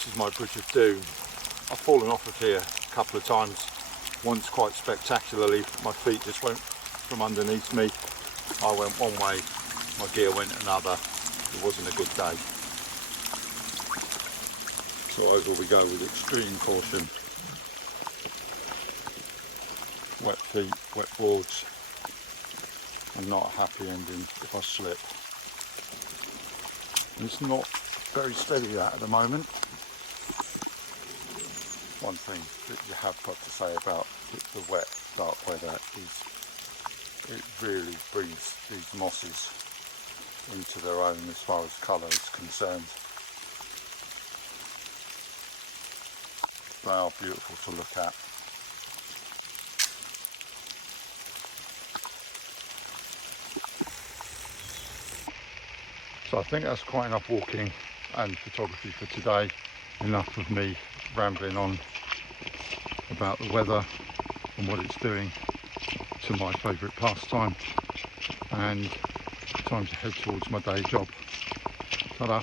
This is my Bridge of Doom. I've fallen off of here a couple of times, once quite spectacularly. My feet just went from underneath me. I went one way, my gear went another. It wasn't a good day. So over we go with extreme caution. Wet feet, wet boards, and not a happy ending if I slip. And it's not very steady that at the moment. One thing that you have got to say about the wet, dark weather is it really brings these mosses into their own as far as colour is concerned. They are beautiful to look at. So I think that's quite enough walking and photography for today. Enough of me rambling on about the weather and what it's doing to my favourite pastime, and time to head towards my day job. Ta-da!